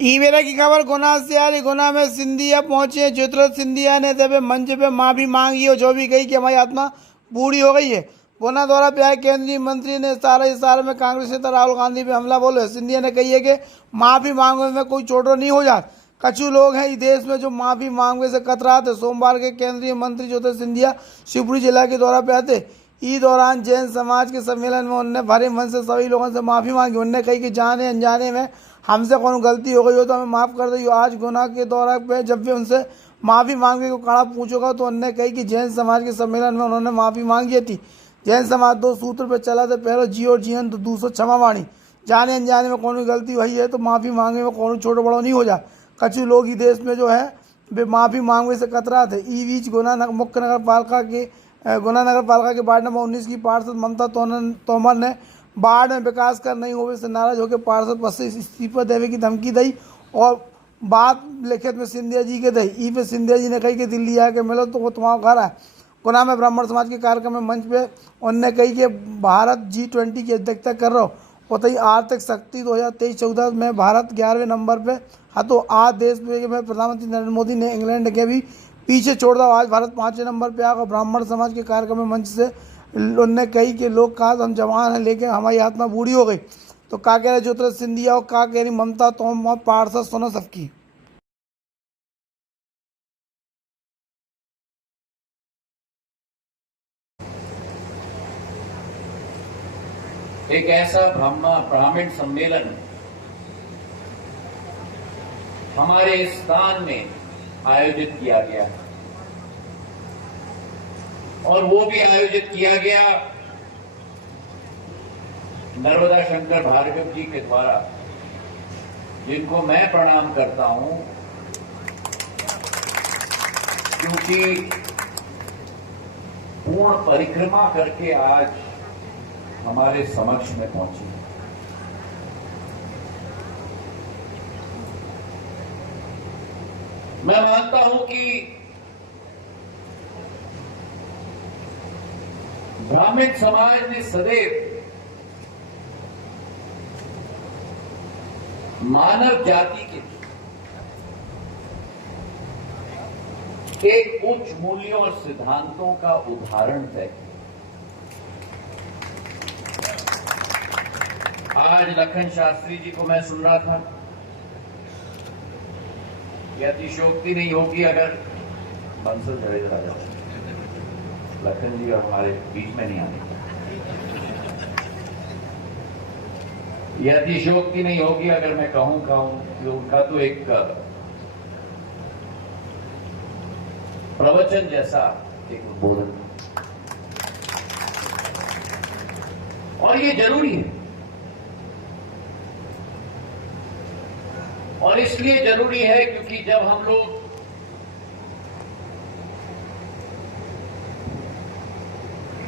ईवेरा की खबर गुना से आ रही। गुना में सिंधिया पहुंचे। ज्योतिरादित्य सिंधिया ने तब मंच पे माफी मांगी और जो भी कही कि हमारी आत्मा बूढ़ी हो गई है। गुना द्वारा पे आए केंद्रीय मंत्री ने इशारे में कांग्रेस नेता राहुल गांधी पे हमला बोले। सिंधिया ने कही है कि माफी मांगने में कोई चोटो नहीं हो जाता। कछु लोग हैं इस देश में जो माफी मांगने से कतराते। सोमवार के केंद्रीय मंत्री ज्योतिरादित्य सिंधिया शिवपुरी जिला के दौरा पे आते। इस दौरान जैन समाज के सम्मेलन में उन्होंने भरे मन से सभी लोगों से माफी मांगी। उन्होंने कही कि जाने अनजाने में हमसे कौन गलती हो गई हो तो हमें माफ़ कर दी। आज गुना के दौरा पे जब भी उनसे माफ़ी मांगने को कड़ा पूछोगा तो उन्होंने कही कि जैन समाज के सम्मेलन में उन्होंने माफ़ी मांगी थी। जैन समाज दो सूत्र पर चला था, पहले जी और जीवन तो दूसरा क्षमा वाणी। जाने अनजाने में कौन गलती हुई है तो माफ़ी मांगने में कौन छोटो बड़ो नहीं हो जा। कछु लोग ही देश में जो है वे माफ़ी मांगने से कतरा थे। ई बीच गुना मुख्य नगर पालिका के वार्ड नंबर 19 की पार्षद ममता तोमर ने बाढ़ में विकास कर नहीं होने से नाराज होकर पार्षद पद से इस्तीफा देने की धमकी दी और बात लिखित में सिंधिया जी के दी। ई पे सिंधिया जी ने कही कि दिल्ली आके मिलो तो वो तुम्हारा घर है। गुना में ब्राह्मण समाज के कार्यक्रम में मंच पे उन्होंने कही कि भारत G20 की अध्यक्षता कर रहा हो। बताइए आर्थिक शक्ति 2023-14 में भारत 11वें नंबर पे है। तो आज देश में प्रधानमंत्री नरेंद्र मोदी ने इंग्लैंड के भी पीछे छोड़ दिया। आज भारत 5वें नंबर पे आकर ब्राह्मण समाज के कार्यक्रम में मंच से उन्होंने कही कि लोग कहा हम जवान हैं लेकिन हमारी आत्मा बूढ़ी हो गई। तो क्या कह रहे ज्योतिरादित्य सिंधिया और क्या कह रही ममता तोमर पार्षद सुनो सबकी। एक ऐसा ब्राह्मण सम्मेलन हमारे स्थान में आयोजित किया गया और वो भी आयोजित किया गया नर्मदा शंकर भार्गव जी के द्वारा, जिनको मैं प्रणाम करता हूं क्योंकि पूर्ण परिक्रमा करके आज हमारे समक्ष में पहुंची। मैं मानता हूं कि ब्राह्मण समाज ने सदैव मानव जाति के एक उच्च मूल्यों और सिद्धांतों का उदाहरण तय। आज लखन शास्त्री जी को मैं सुन रहा था, यह अतिशयोक्ति नहीं होगी अगर बंसल जड़ेजा आ जाओ, लखन जी और हमारे बीच में नहीं आने। यह अतिशयोक्ति नहीं होगी अगर मैं कहूं कि उनका तो एक प्रवचन जैसा एक उद्बोधन, और ये जरूरी है। और इसलिए जरूरी है क्योंकि जब हम लोग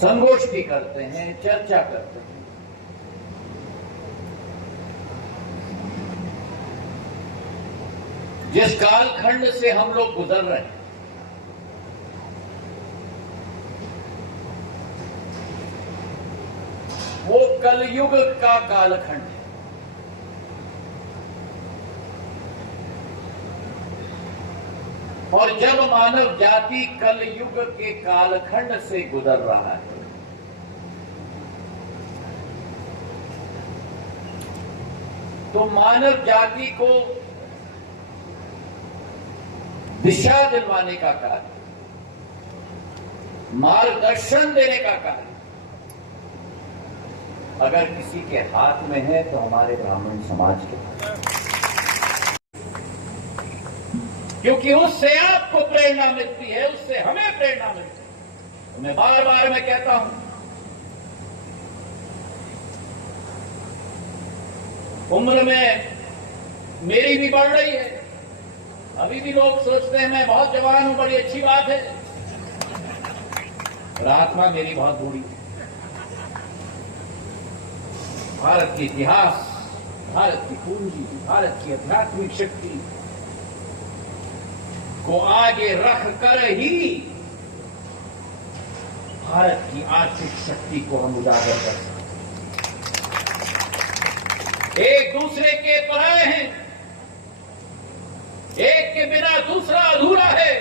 संगोष्ठी करते हैं, चर्चा करते हैं, जिस कालखंड से हम लोग गुजर रहे हैं, वो कलयुग का कालखंड है। और जब मानव जाति कलयुग के कालखंड से गुजर रहा है तो मानव जाति को दिशा दिलवाने का कार्य, मार्गदर्शन देने का कार्य अगर किसी के हाथ में है तो हमारे ब्राह्मण समाज के, क्योंकि उससे आपको प्रेरणा मिलती है, उससे हमें प्रेरणा मिलती है। मैं बार बार कहता हूं, उम्र में मेरी भी बढ़ रही है। अभी भी लोग सोचते हैं मैं बहुत जवान हूं, बड़ी अच्छी बात है, और आत्मा मेरी बहुत बूढ़ी है। भारत के इतिहास, भारत की पूंजी, भारत की आध्यात्मिक शक्ति को आगे रख कर ही भारत की आर्थिक शक्ति को हम उजागर कर सकते हैं। एक दूसरे के पराये हैं, एक के बिना दूसरा अधूरा है।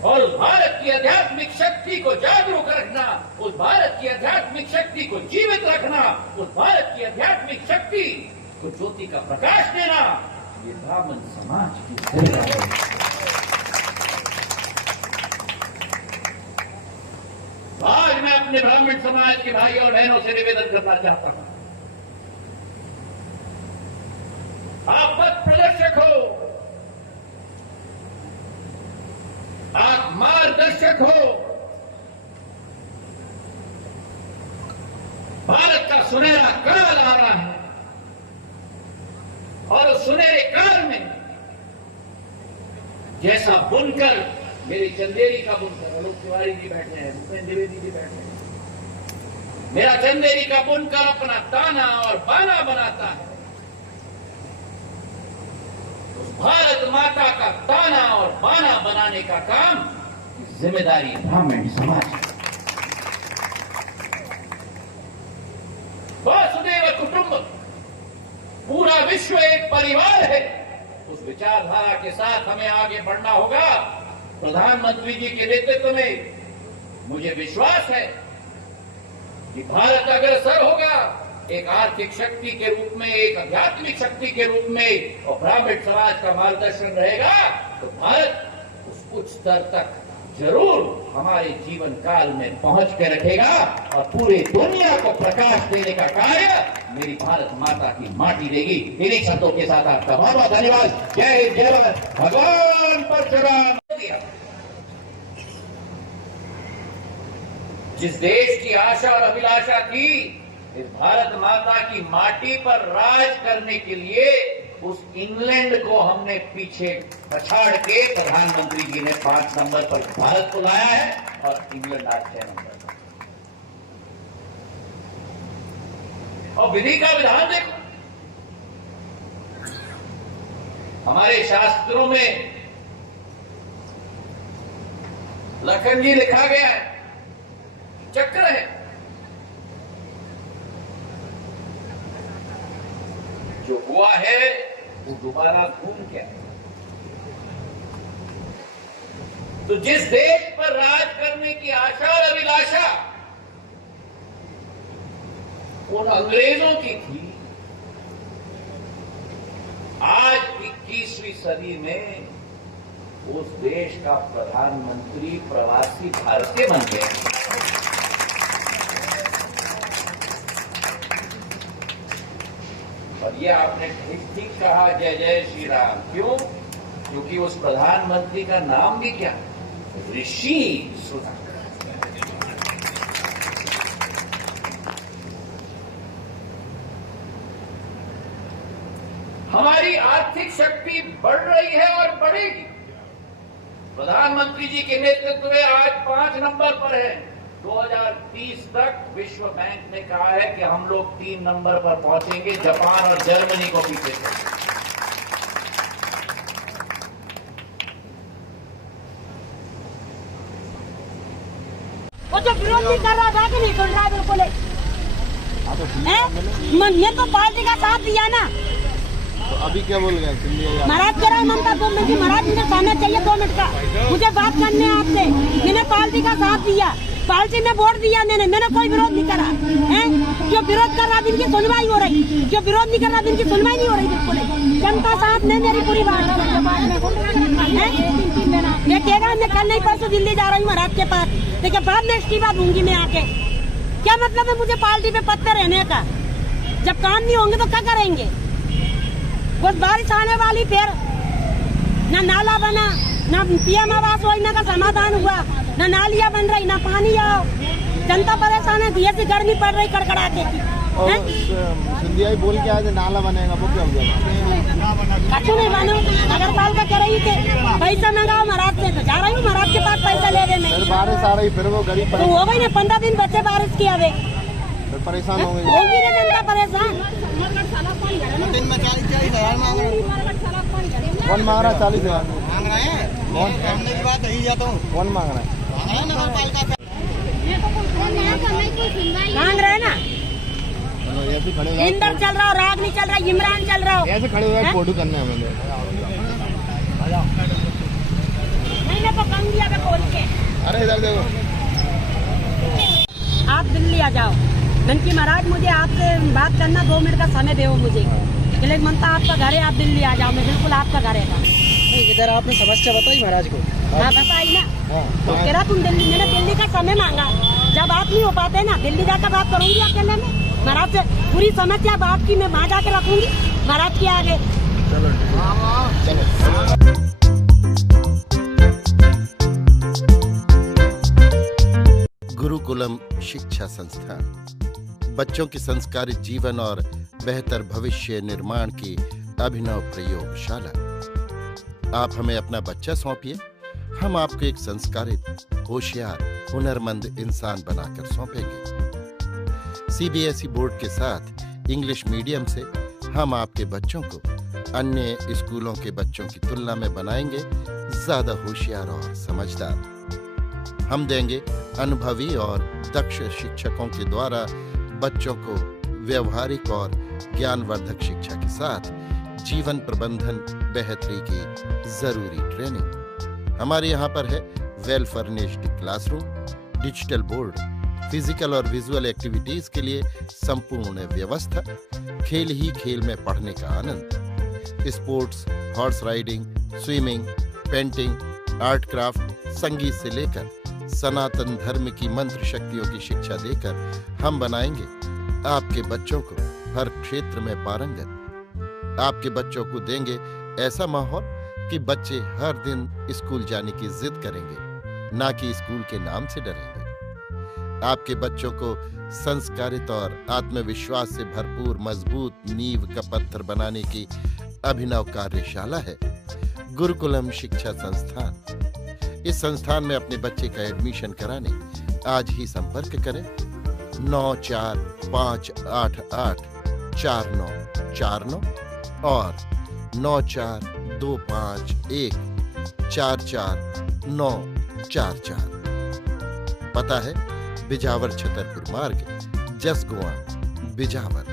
और उस भारत की आध्यात्मिक शक्ति को जागरूक रखना, उस भारत की आध्यात्मिक शक्ति को जीवित रखना, उस भारत की आध्यात्मिक शक्ति को ज्योति का प्रकाश देना, ये ब्राह्मण समाज की जिम्मेदारी है। आज मैं अपने ब्राह्मण समाज के भाई और बहनों से निवेदन करना चाहता हूं, आप पथ प्रदर्शक हो, आप मार्गदर्शक हो। भारत का सुनहरा काल आ रहा है और उस सुनहरे काल में जैसा बुनकर, मेरी चंदेरी का बुनकर, अलोक तिवारी जी बैठे हैं, भूपेन्द्र द्विवेदी जी बैठे हैं, मेरा चंदेरी का बुनकर अपना ताना और बाना बनाता है, उस भारत माता का ताना और बाना बनाने का काम जिम्मेदारी ब्राह्मण समाज की। वसुदेव कुटुंबकम, पूरा विश्व एक परिवार है, उस विचारधारा के साथ हमें आगे बढ़ना होगा। प्रधानमंत्री जी के नेतृत्व में मुझे विश्वास है कि भारत अग्रसर होगा, एक आर्थिक शक्ति के रूप में, एक आध्यात्मिक शक्ति के रूप में, और ब्राह्मण समाज का मार्गदर्शन रहेगा तो भारत उस उच्च स्तर तक जरूर हमारे जीवन काल में पहुंच के रखेगा और पूरी दुनिया को प्रकाश देने का कार्य मेरी भारत माता की माटी देगी। इन्हीं शब्दों के साथ आपका बहुत बहुत धन्यवाद। जय हिंद, जय भारत, भगवान परशुराम। जिस देश की आशा और अभिलाषा थी इस भारत माता की माटी पर राज करने के लिए, उस इंग्लैंड को हमने पीछे पछाड़ के प्रधानमंत्री जी ने 5 नंबर पर भारत को लाया है और इंग्लैंड आज 6 नंबर पर। और विधि का विधान देखो, हमारे शास्त्रों में लखन जी लिखा गया है, चक्र है, जो हुआ है वो दोबारा घूम के आए। तो जिस देश पर राज करने की आशा और अभिलाषा उन अंग्रेजों की थी, आज 21वीं सदी में उस देश का प्रधानमंत्री प्रवासी भारतीय बन गए। और ये आपने ठीक कहा, जय जय श्री राम। क्यों? क्योंकि उस प्रधानमंत्री का नाम भी क्या? ऋषि सुना। हमारी आर्थिक शक्ति बढ़ रही है और बढ़ेगी। प्रधानमंत्री जी के नेतृत्व में आज 5 नंबर पर है। 2030 तक विश्व बैंक ने कहा है कि हम लोग 3 नंबर पर पहुंचेंगे, जापान और जर्मनी को पीछे से। वो जो विरोध नहीं कर रहा था कि नहीं सुन रहा है बिल्कुल। मैंने तो पार्टी का साथ दिया ना। तो अभी क्या बोल गए महाराज कह रहा है ममता बोल महाराज मुझे कहना चाहिए 2 मिनट का, मुझे बात करने हैं आपसे। मैंने पार्टी का साथ दिया, पार्टी ने वोट दिया, मैंने कोई विरोध नहीं करा है। जो विरोध कर रहा दिन की सुनवाई हो रही, जो विरोध नहीं कर रहा दिन की सुनवाई नहीं हो रही। बिल्कुल जनता साथ में मेरी पूरी बात है। ये कहेगा मैं कल नहीं परसों दिल्ली जा रही हूँ महाराज के पास, देखिए बाद में इस्तीफा दूंगी मैं आके। क्या मतलब है मुझे पार्टी पे पत्ते रहने का? जब काम नहीं होंगे तो क्या करेंगे? बस बारिश आने वाली, फिर न नाला बना, न पीएम आवास योजना का समाधान हुआ, न नालियां बन रही, न पानी आओ। जनता परेशान है, ऐसी गर्मी पड़ रही कड़कड़ा के। सिंधिया बोल के आए थे नाला बनेगा, वो क्या हुआ? कछु नहीं बना। नगर पालिका कह रही थी पैसा मंगाओ महाराज से, तो जा रही हूँ महाराज के पास पैसा ले रहे। फिर बारिश आ रही, फिर वो गरीब तो हो गई ना 15 दिन बच्चे बारिश की, अब फिर परेशान हो गई। होगी ना जनता परेशान। दिन में 40,000 मांग रहे हैं। कौन मांग रहा है? 40,000 मांग रहे हैं। की बात नहीं जाता हूँ। कौन मांग रहा है? मांग रहे हैं ना। ऐसे खड़े हो इंदर चल रहा हो, रागनी चल रहा है, इमरान चल रहा हो, ऐसे खड़े हुए हैं? फोटो करना है हमें। नहीं मैं पकड़ूंगी अगर खोल के। अरे इधर देखो, आप दिल्ली आ जाओ। ननकी महाराज मुझे आपसे बात करना 2 मिनट का समय दो मुझे। लेकिन मनता आपका घर है, आप दिल्ली आ जाओ, मैं बिल्कुल आपका घर है। इधर आपने समस्या बताई महाराज को। हाँ बताई ना, तो कह रहा तुम दिल्ली, मैंने दिल्ली का समय मांगा। जब आप नहीं हो पाते ना, दिल्ली जाकर बात करूंगी अकेले में महाराज से, पूरी समस्या बात की मैं वहाँ जाके रखूंगी महाराज के आगे। गुरुकुलम शिक्षा संस्थान बच्चों की संस्कारित जीवन और बेहतर भविष्य निर्माण की अभिनव प्रयोगशाला। आप हमें अपना बच्चा सौंपिए, हम आपको एक संस्कारित, होशियार, हुनरमंद इंसान बनाकर सौंपेंगे। सीबीएसई बोर्ड के साथ इंग्लिश मीडियम से हम आपके बच्चों को अन्य स्कूलों के बच्चों की तुलना में बनाएंगे ज्यादा होशियार और समझदार। हम देंगे अनुभवी और दक्ष शिक्षकों के द्वारा बच्चों को व्यवहारिक और ज्ञानवर्धक शिक्षा के साथ जीवन प्रबंधन बेहतरी की जरूरी ट्रेनिंग। हमारे यहाँ पर है well furnished classroom, digital board, physical और विजुअल एक्टिविटीज के लिए संपूर्ण व्यवस्था, खेल ही खेल में पढ़ने का आनंद, sports, horse riding, swimming, painting, art craft, संगीत से लेकर सनातन धर्म की मंत्र शक्तियों की शिक्षा देकर हम बनाएंगे आपके बच्चों को हर क्षेत्र में पारंगत। आपके बच्चों को देंगे ऐसा माहौल कि बच्चे हर दिन स्कूल जाने की जिद करेंगे, ना कि स्कूल के नाम से डरेंगे। आपके बच्चों को संस्कारित और आत्मविश्वास से भरपूर मजबूत नींव का पत्थर बनाने की अभिनव कार्यशाला है गुरुकुलम शिक्षा संस्थान। इस संस्थान में अपने बच्चे का एडमिशन कराने आज ही संपर्क करें 9458844949 और 9425144944। पता है बिजावर छतरपुर मार्ग, जसगुआ, बिजावर।